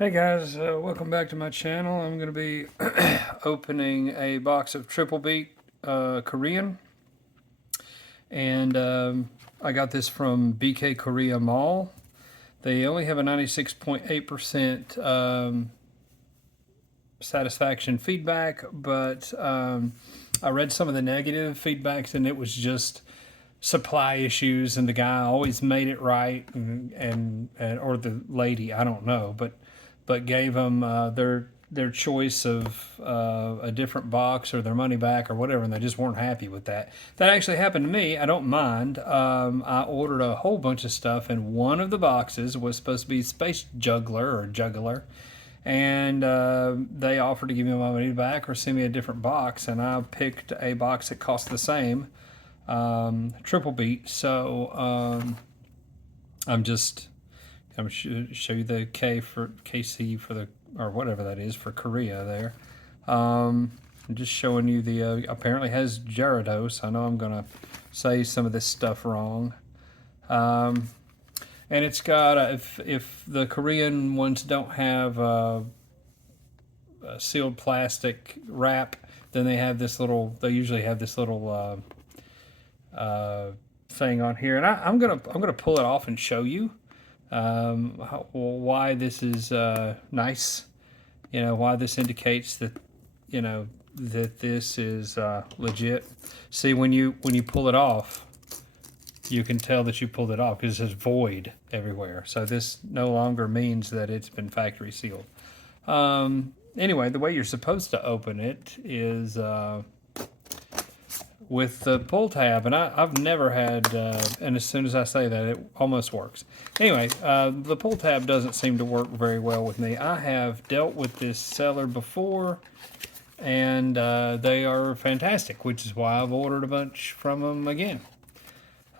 Hey guys, welcome back to my channel. I'm going to be opening a box of Triple Beak Korean, and I got this from BK Korea Mall. They only have a 96.8% satisfaction feedback, but I read some of the negative feedbacks, and it was just supply issues, and the guy always made it right, and or the lady, I don't know, but gave them their choice of a different box or their money back or whatever, and they just weren't happy with that. That actually happened to me. I don't mind. I ordered a whole bunch of stuff, and one of the boxes was supposed to be Space Juggler or Juggler, and they offered to give me my money back or send me a different box, and I picked a box that cost the same, Triple Beak. So I'm going to show you the K for KC for the, or whatever that is, for Korea there. I'm just showing you the, apparently has Gyarados. I know I'm going to say some of this stuff wrong. And it's got, if the Korean ones don't have a sealed plastic wrap, then they have this little, they usually have this little thing on here. And I'm gonna pull it off and show you why this is nice. You know, why this indicates that, you know, that this is legit. See, when you pull it off, you can tell that you pulled it off because it says void everywhere. So this no longer means that it's been factory sealed. Anyway, the way you're supposed to open it is with the pull tab, and I've never had, and as soon as I say that, it almost works. Anyway, the pull tab doesn't seem to work very well with me. I have dealt with this seller before, and they are fantastic, which is why I've ordered a bunch from them again.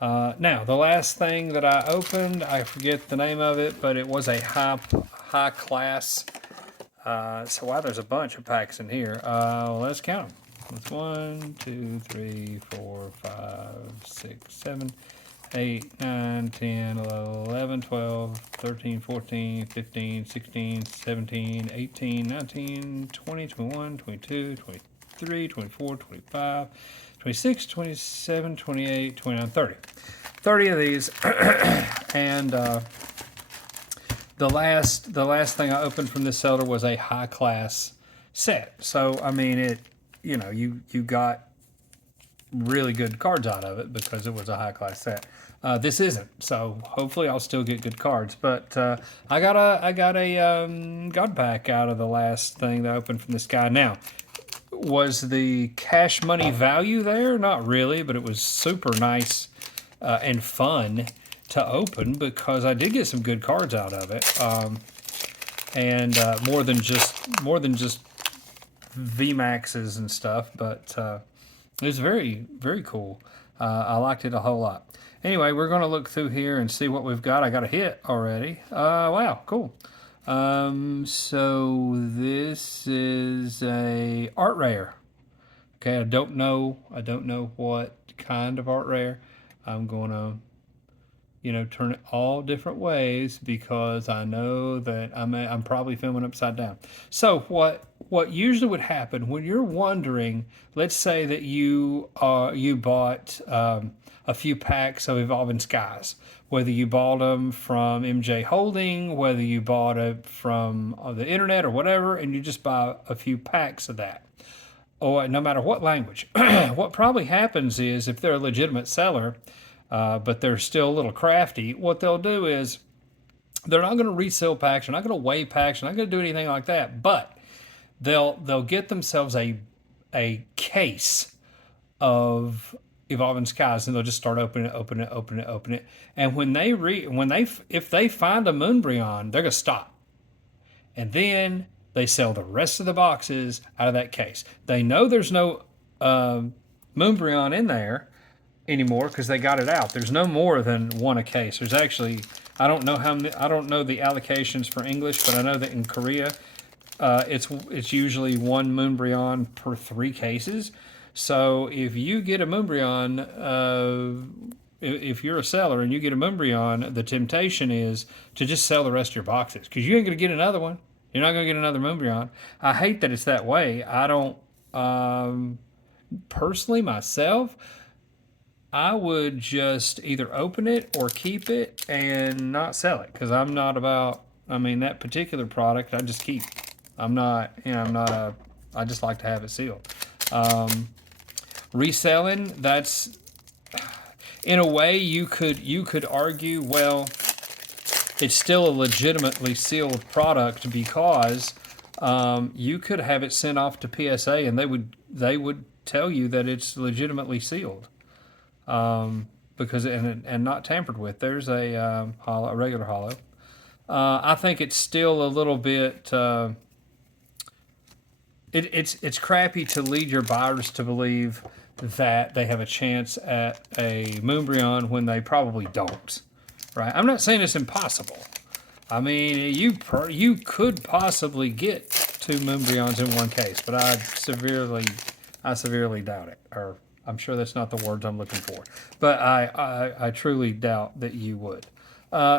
Now, the last thing that I opened, I forget the name of it, but it was a high class. So wow, there's a bunch of packs in here. Let's count them. It's 1, 2, 3, 4, 5, 6, 7, 8, 9, 10, 11, 12, 13, 14, 15, 16, 17, 18, 19, 20, 21, 22, 23, 24, 25, 26, 27, 28, 29, 30. 30 of these. And the last thing I opened from this seller was a high class set. So I mean, it, you know, you got really good cards out of it because it was a high class set. This isn't, so hopefully I'll still get good cards. But I got a God pack out of the last thing that I opened from this guy. Now, was the cash money value there? Not really, but it was super nice and fun to open because I did get some good cards out of it, and more than just VMAXs and stuff. But it was very, very cool. I liked it a whole lot. Anyway, we're going to look through here and see what we've got. I got a hit already. Wow, cool. So this is a art rare. Okay, I don't know what kind of art rare. I'm going to, you know, turn it all different ways because I know that I'm probably filming upside down. So what usually would happen when you're wondering, let's say that you bought a few packs of Evolving Skies, whether you bought them from MJ Holding, whether you bought it from the internet or whatever, and you just buy a few packs of that, or no matter what language, what probably happens is if they're a legitimate seller, but they're still a little crafty, what they'll do is they're not going to resell packs, they're not going to weigh packs, they're not going to do anything like that, but they'll get themselves a case of Evolving Skies, and they'll just start opening it. And if they find a Moonbryon, they're gonna stop, and then they sell the rest of the boxes out of that case. They know there's no Moonbryon in there anymore because they got it out. There's no more than one a case. There's actually, I don't know the allocations for English, but I know that in Korea, it's usually one Moonbryon per 3 cases. So if you get a Moonbryon, if you're a seller and you get a Moonbryon, the temptation is to just sell the rest of your boxes because you ain't going to get another one. You're not going to get another Moonbryon. I hate that it's that way. I don't, personally, myself, I would just either open it or keep it and not sell it because I'm not about, I mean, that particular product I just keep. I'm not, I'm not a, I just like to have it sealed. Reselling, that's, in a way you could argue, well, it's still a legitimately sealed product because you could have it sent off to PSA and they would tell you that it's legitimately sealed because and not tampered with. There's a hollow, a regular hollow. I think it's still a little bit. It's crappy to lead your buyers to believe that they have a chance at a Moonbryon when they probably don't. Right? I'm not saying it's impossible. I mean, you could possibly get two Moonbryons in one case, but I severely doubt it. Or I'm sure that's not the words I'm looking for, but I truly doubt that you would.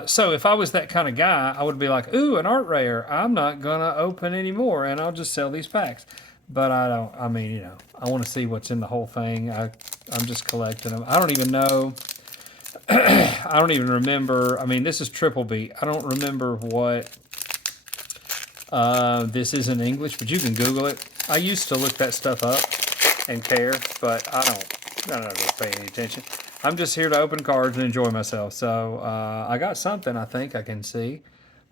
So if I was that kind of guy, I would be like, ooh, an art rare. I'm not gonna open anymore, and I'll just sell these packs. But I don't. I mean, I want to see what's in the whole thing. I'm just collecting them. I don't even know. I don't even remember. I mean, this is Triple B. I don't remember what this is in English, but you can Google it. I used to look that stuff up and care, but I don't pay any attention. I'm just here to open cards and enjoy myself. So I got something I think I can see.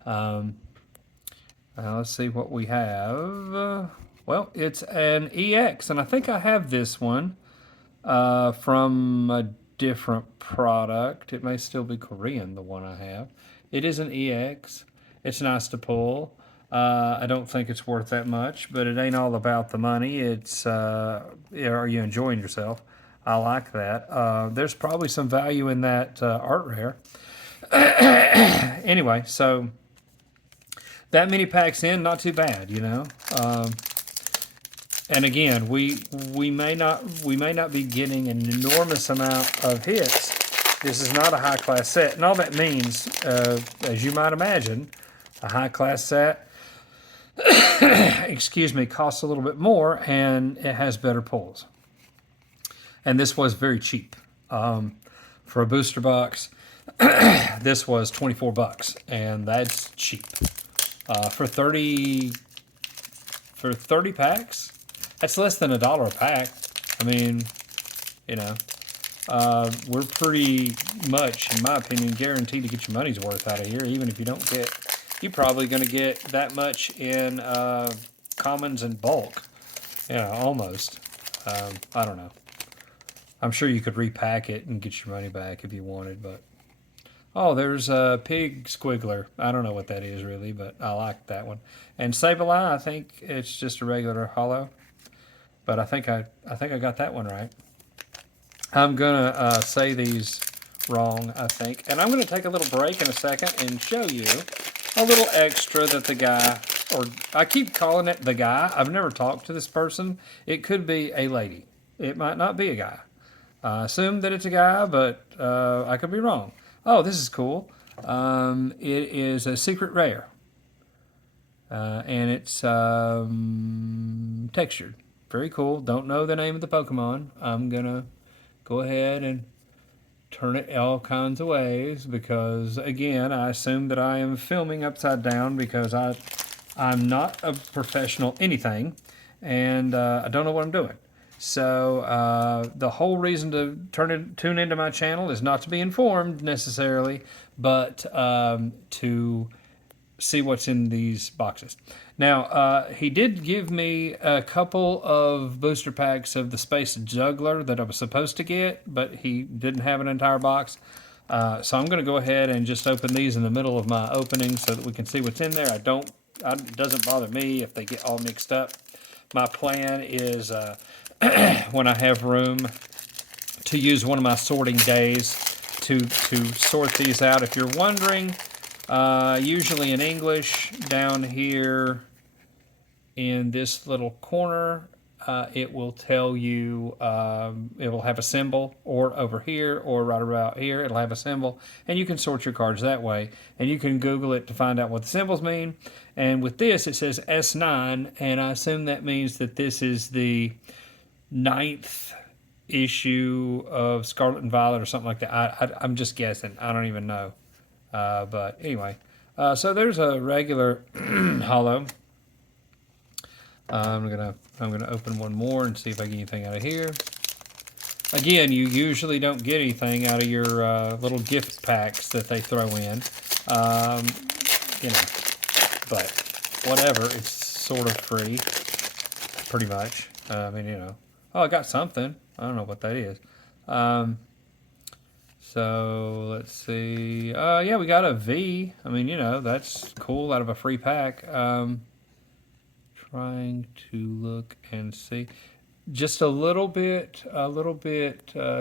Let's see what we have. Well, it's an EX, and I think I have this one from a different product. It may still be Korean, the one I have. It is an EX. It's nice to pull. I don't think it's worth that much, but it ain't all about the money. It's are you enjoying yourself? I like that. There's probably some value in that art rare. Anyway, so that many packs in, not too bad, and again, we may not be getting an enormous amount of hits. This is not a high class set, and all that means, as you might imagine, a high class set, excuse me, costs a little bit more, and it has better pulls. And this was very cheap for a booster box. This was $24, and that's cheap for 30 packs. That's less than $1 a pack. I mean, we're pretty much, in my opinion, guaranteed to get your money's worth out of here. Even if you don't get, you're probably going to get that much in commons and bulk. Almost. I don't know. I'm sure you could repack it and get your money back if you wanted, but oh, there's a pig squiggler. I don't know what that is really, but I like that one. And Sableye, I think it's just a regular hollow, but I think I got that one right. I'm gonna say these wrong, I think, and I'm gonna take a little break in a second and show you a little extra that the guy, or I keep calling it the guy. I've never talked to this person. It could be a lady. It might not be a guy. I assume that it's a guy, but I could be wrong. Oh, this is cool. It is a secret rare. And it's textured. Very cool. Don't know the name of the Pokemon. I'm going to go ahead and turn it all kinds of ways because, again, I assume that I am filming upside down because I'm not a professional anything, and I don't know what I'm doing. So the whole reason to tune into my channel is not to be informed necessarily, but to see what's in these boxes. Now, he did give me a couple of booster packs of the Space Juggler that I was supposed to get, but he didn't have an entire box. So I'm going to go ahead and just open these in the middle of my opening so that we can see what's in there. It doesn't bother me if they get all mixed up. My plan is when I have room to use one of my sorting days to sort these out. If you're wondering, usually in English down here in this little corner, it will tell you, it will have a symbol, or over here, or right about here, it'll have a symbol, and you can sort your cards that way. And you can Google it to find out what the symbols mean. And with this, it says S9, and I assume that means that this is the 9th issue of Scarlet and Violet or something like that. I'm just guessing. I don't even know. But anyway, so there's a regular holo. I'm gonna open one more and see if I get anything out of here. Again, you usually don't get anything out of your little gift packs that they throw in, you know. But whatever, it's sort of free, pretty much. I mean, you know. Oh, I got something. I don't know what that is. So let's see. Yeah, we got a V. I mean, you know, that's cool out of a free pack. Trying to look and see. Just a little bit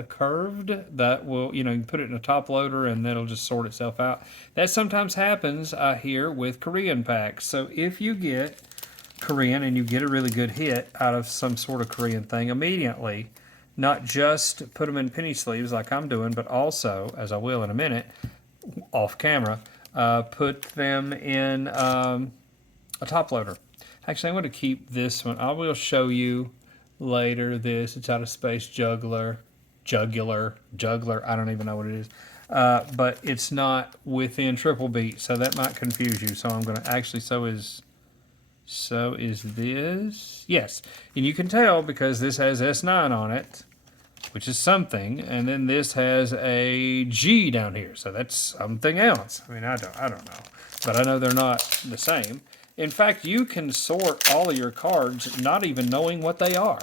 curved. That will, you know, you can put it in a top loader and that'll just sort itself out. That sometimes happens, I hear, with Korean packs. So if you get Korean and you get a really good hit out of some sort of Korean thing, immediately, not just put them in penny sleeves like I'm doing, but also, as I will in a minute, off camera, put them in a top loader. Actually, I'm going to keep this one. I will show you later this. It's out of space jugular. I don't even know what it is. But it's not within triple beat, so that might confuse you. So I'm going to actually, so is this. Yes. And you can tell because this has S9 on it, which is something, and then this has a G down here. So that's something else. I mean, I don't know. But I know they're not the same. In fact, you can sort all of your cards not even knowing what they are,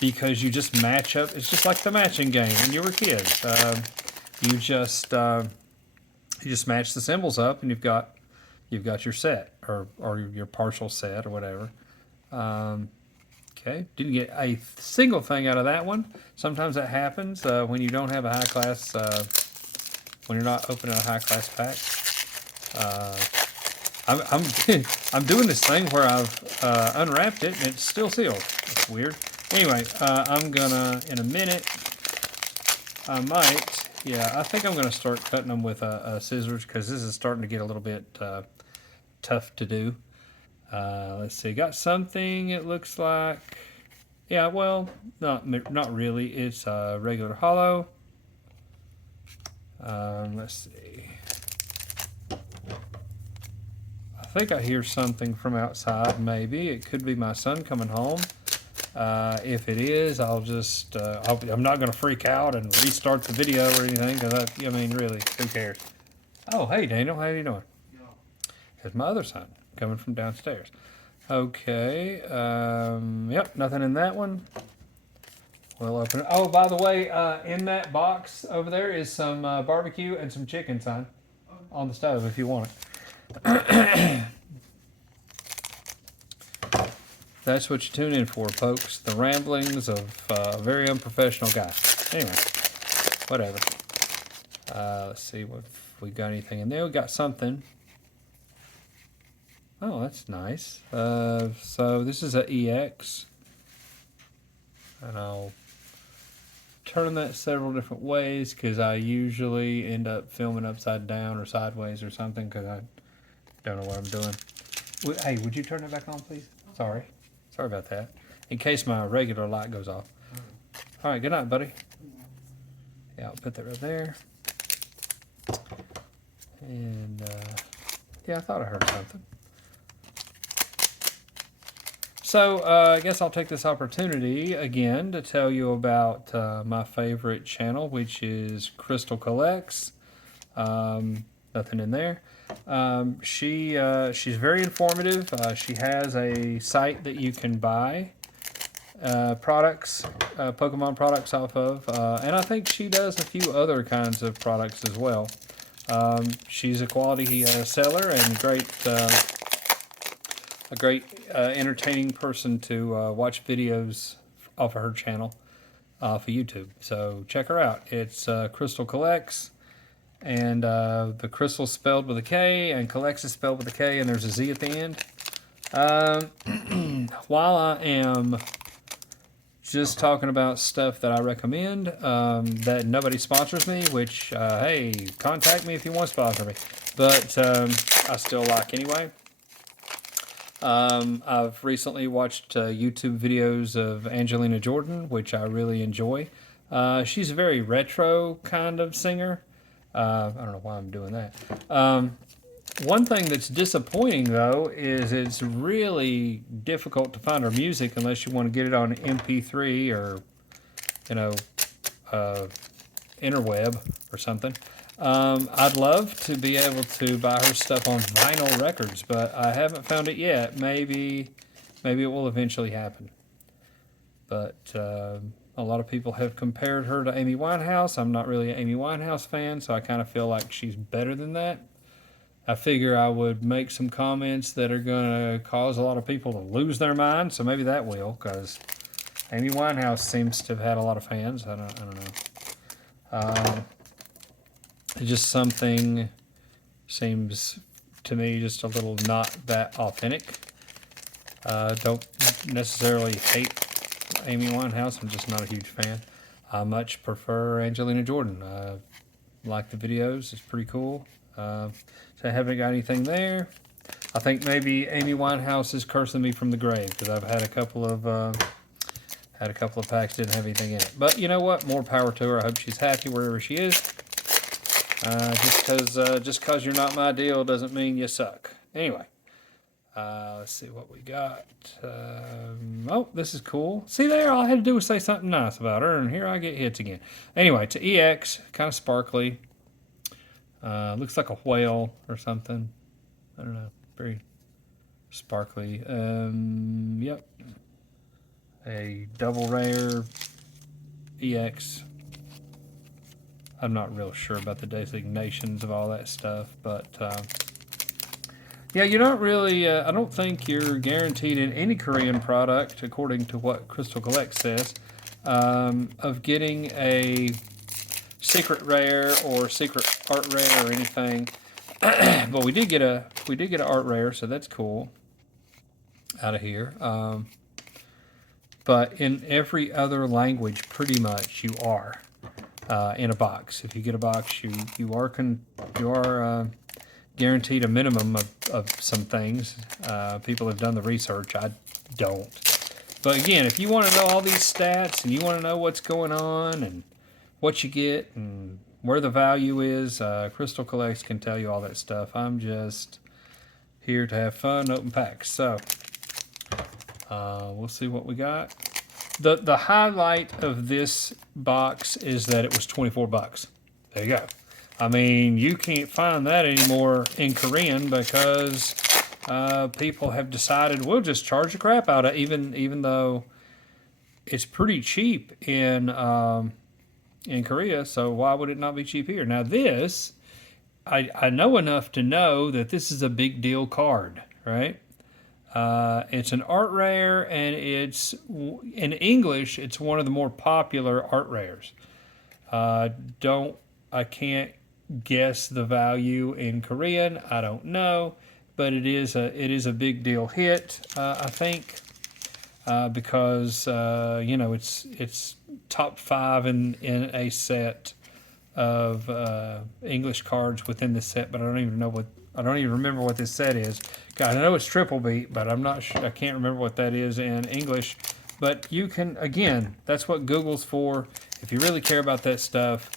because you just match up. It's just like the matching game when you were kids. You just match the symbols up, and you've got your set or your partial set or whatever. Okay, didn't get a single thing out of that one. Sometimes that happens when you don't have a high class, when you're not opening a high class pack. I'm doing this thing where I've unwrapped it and it's still sealed. It's weird. Anyway, I'm gonna, in a minute, I think I'm gonna start cutting them with scissors, because this is starting to get a little bit tough to do. Let's see, got something, it looks like. Yeah, well, not really. It's a regular holo. Let's see. I think I hear something from outside, maybe. It could be my son coming home. If it is, I'll just, I'm not going to freak out and restart the video or anything, because I mean, really, who cares? Oh, hey, Daniel, how you doing? There's my other son coming from downstairs. Okay, yep, nothing in that one. We'll open it. Oh, by the way, in that box over there is some barbecue and some chicken, son, on the stove if you want it. That's what you tune in for, folks. The ramblings of a very unprofessional guy. Anyway, whatever. Let's see if we got anything in there. We got something. Oh, that's nice. So this is a EX. And I'll turn that several different ways, because I usually end up filming upside down or sideways or something, because I don't know what I'm doing. Hey, would you turn it back on, please? Sorry about that. In case my regular light goes off. All right, good night, buddy. Yeah, I'll put that right there. And yeah, I thought I heard something. So I guess I'll take this opportunity again to tell you about my favorite channel, which is Crystal Collects. Nothing in there. She's very informative. She has a site that you can buy products, Pokemon products off of, and I think she does a few other kinds of products as well. She's a quality seller and a great entertaining person to watch videos off of her channel off of YouTube. So check her out. It's Crystal Collects. And the Crystal's spelled with a K, and Collects is spelled with a K, and there's a Z at the end. While I am just talking about stuff that I recommend, that nobody sponsors me, which, hey, contact me if you want to sponsor me. But I still like anyway. I've recently watched YouTube videos of Angelina Jordan, which I really enjoy. She's a very retro kind of singer. I don't know why I'm doing that. One thing that's disappointing, though, is it's really difficult to find her music unless you want to get it on MP3 or, you know, interweb or something. I'd love to be able to buy her stuff on vinyl records, but I haven't found it yet. Maybe it will eventually happen. But a lot of people have compared her to Amy Winehouse. I'm not really an Amy Winehouse fan, so I kind of feel like she's better than that. I figure I would make some comments that are going to cause a lot of people to lose their mind, so maybe that will, because Amy Winehouse seems to have had a lot of fans. I don't know. Just something seems to me just a little not that authentic. Don't necessarily hate Amy Winehouse. I'm just not a huge fan. I much prefer Angelina Jordan. I like the videos. It's pretty cool. So I haven't got anything there. I think maybe Amy Winehouse is cursing me from the grave because I've had a couple of packs didn't have anything in it. But you know what? More power to her. I hope she's happy wherever she is. Just cause you're not my deal doesn't mean you suck. Anyway, let's see what we got. Oh, this is cool. See there, all I had to do was say something nice about her, and here I get hits again. Anyway, to EX, kind of sparkly. Looks like a whale or something. I don't know. Very sparkly. Yep. A double rare EX. I'm not real sure about the designations of all that stuff, but yeah, you're not really. I don't think you're guaranteed in any Korean product, according to what Crystal Collect says, of getting a secret rare or secret art rare or anything. But we did get an art rare, so that's cool. Out of here. But in every other language, pretty much you are. In a box. If you get a box, you are guaranteed a minimum of some things. People have done the research. I don't. But again, if you want to know all these stats and you want to know what's going on and what you get and where the value is, Crystal Collects can tell you all that stuff. I'm just here to have fun, open packs. So we'll see what we got. The highlight of this box is that it was 24 bucks. There you go. I mean, you can't find that anymore in Korean because people have decided we'll just charge the crap out of it, even though it's pretty cheap in Korea. So why would it not be cheap here? Now this, I know enough to know that this is a big deal card, right? It's an art rare, and it's in English. It's one of the more popular art rares. I can't guess the value in Korean. I don't know, but it is a big deal hit. I think because it's top 5 in a set of English cards within the set, but I don't even remember what this set is. God, I know it's triple beat, but I'm not sure. I can't remember what that is in English. But you can, again, that's what Google's for. If you really care about that stuff,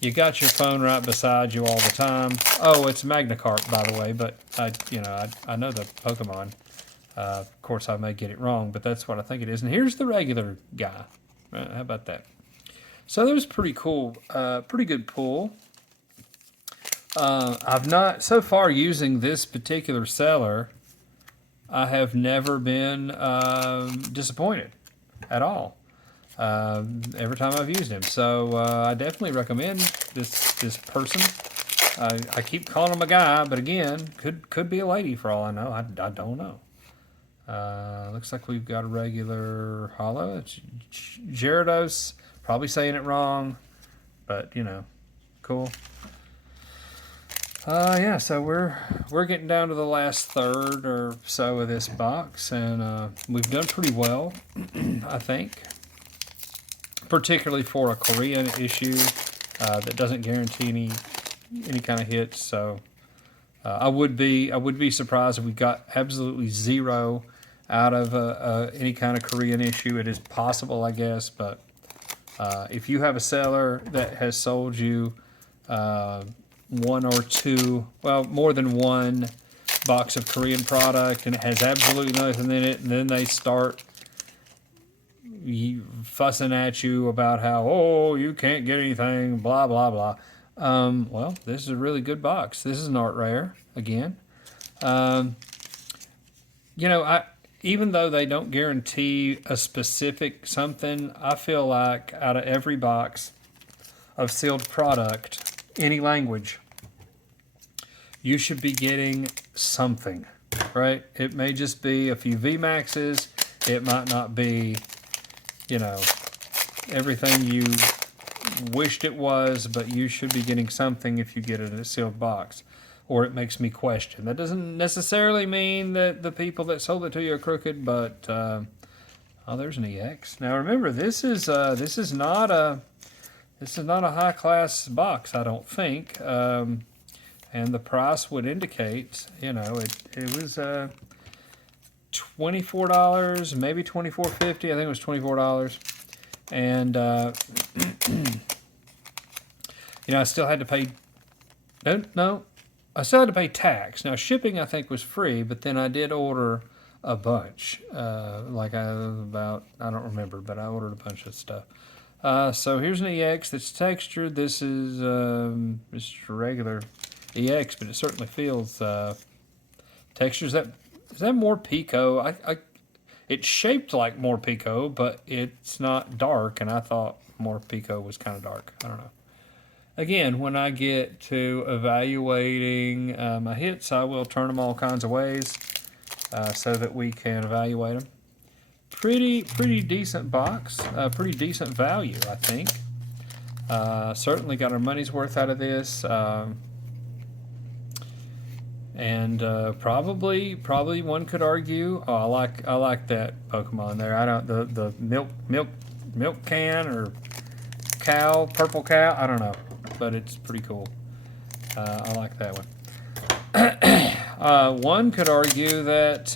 you got your phone right beside you all the time. Oh, it's Magnacarp, by the way, but I know the Pokemon. Of course, I may get it wrong, but that's what I think it is. And here's the regular guy. How about that? So that was pretty cool. Pretty good pull. I've not, so far using this particular seller, I have never been disappointed at all. Every time I've used him. So I definitely recommend this person. I keep calling him a guy, but again, could be a lady for all I know. I don't know. Looks like we've got a regular holo. It's Gyarados. Probably saying it wrong, but cool. Yeah, so we're getting down to the last third or so of this box, and we've done pretty well, I think. particularly for a Korean issue that doesn't guarantee any kind of hits. So I would be surprised if we got absolutely zero out of any kind of Korean issue. It is possible, I guess, but if you have a seller that has sold you one or two, well, more than one box of Korean product and it has absolutely nothing in it, and then they start fussing at you about how, oh, you can't get anything, blah, blah, blah. Well, this is a really good box. This is an art rare, again. Even though they don't guarantee a specific something, I feel like out of every box of sealed product, any language, you should be getting something, right? It may just be a few VMAXs. It might not be, everything you wished it was, but you should be getting something if you get it in a sealed box, or it makes me question. That doesn't necessarily mean that the people that sold it to you are crooked, but oh, there's an EX. Now remember, this is not a high class box, I don't think, and the price would indicate, it was $24, maybe $24.50. I think it was $24. And, I still had to pay, no, I still had to pay tax. Now, shipping, I think, was free, but then I did order a bunch. I don't remember, but I ordered a bunch of stuff. So here's an EX that's textured. This is just a regular EX, but it certainly feels textures. Is that Morpeko? It's shaped like Morpeko, but it's not dark, and I thought Morpeko was kind of dark. I don't know. Again, when I get to evaluating my hits, I will turn them all kinds of ways so that we can evaluate them. Pretty decent box, pretty decent value, I think. Certainly got our money's worth out of this. And probably one could argue. Oh, I like that Pokemon there. I don't the milk can or cow, purple cow. I don't know, but it's pretty cool. I like that one. One could argue that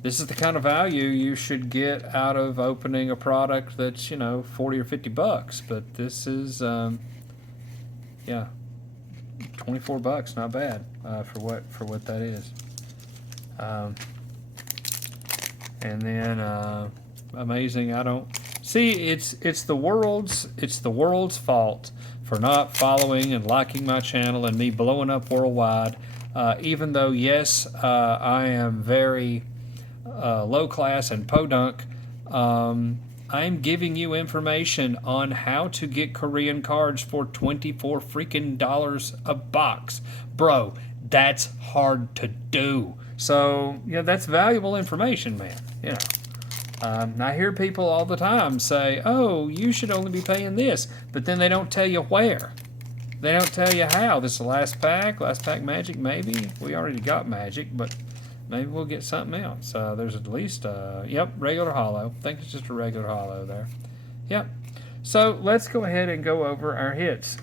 this is the kind of value you should get out of opening a product that's 40 or $50, but this is yeah. $24, not bad for what that is. And then amazing. I don't see. It's the world's fault for not following and liking my channel and me blowing up worldwide. Even though yes, I am very low class and podunk. I'm giving you information on how to get Korean cards for $24 freaking a box. Bro, that's hard to do. So, that's valuable information, man. I hear people all the time say, oh, you should only be paying this, but then they don't tell you where. They don't tell you how. This is the last pack magic, maybe. We already got magic, but maybe we'll get something else. There's at least, regular holo. I think it's just a regular holo there. Yep. So let's go ahead and go over our hits.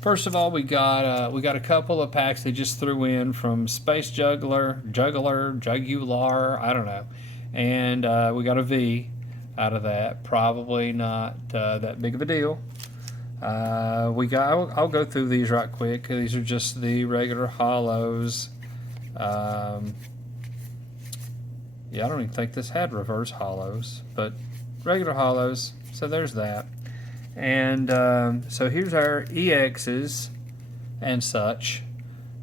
First of all, we got a couple of packs they just threw in from Space Jugular, I don't know, and we got a V out of that. Probably not that big of a deal. I'll go through these right quick. These are just the regular holos. I don't even think this had reverse holos, but regular holos. So there's that. And so here's our EXs and such.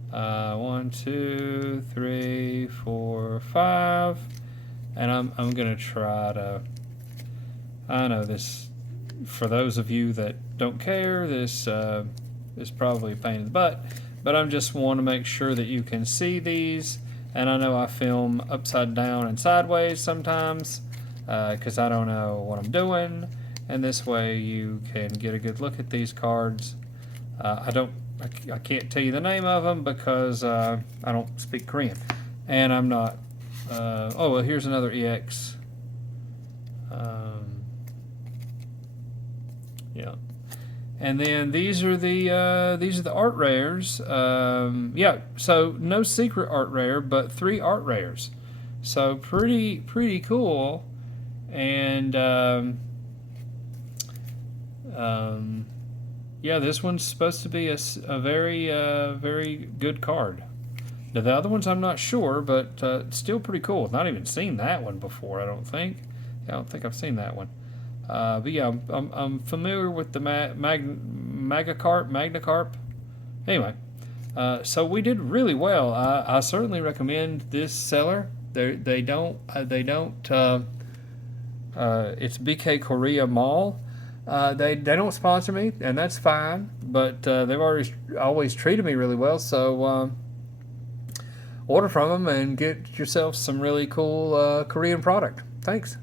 1, 2, 3, 4, 5. And I'm gonna try to. I know this. For those of you that don't care, this is probably a pain in the butt. But I just want to make sure that you can see these. And I know I film upside down and sideways sometimes because I don't know what I'm doing. And this way you can get a good look at these cards. I can't tell you the name of them because I don't speak Korean. And I'm not... oh, well, here's another EX. Yeah. And then these are the art rares. Yeah, so no secret art rare, but 3 art rares. So pretty cool. And yeah, this one's supposed to be a very very good card. Now the other ones I'm not sure, but still pretty cool. Not even seen that one before. I don't think. I don't think I've seen that one. But yeah, I'm familiar with the Magnacarp. Anyway, so we did really well. I certainly recommend this seller. They don't. It's BK Korea Mall. They don't sponsor me, and that's fine. But they've always treated me really well. So order from them and get yourself some really cool Korean product. Thanks.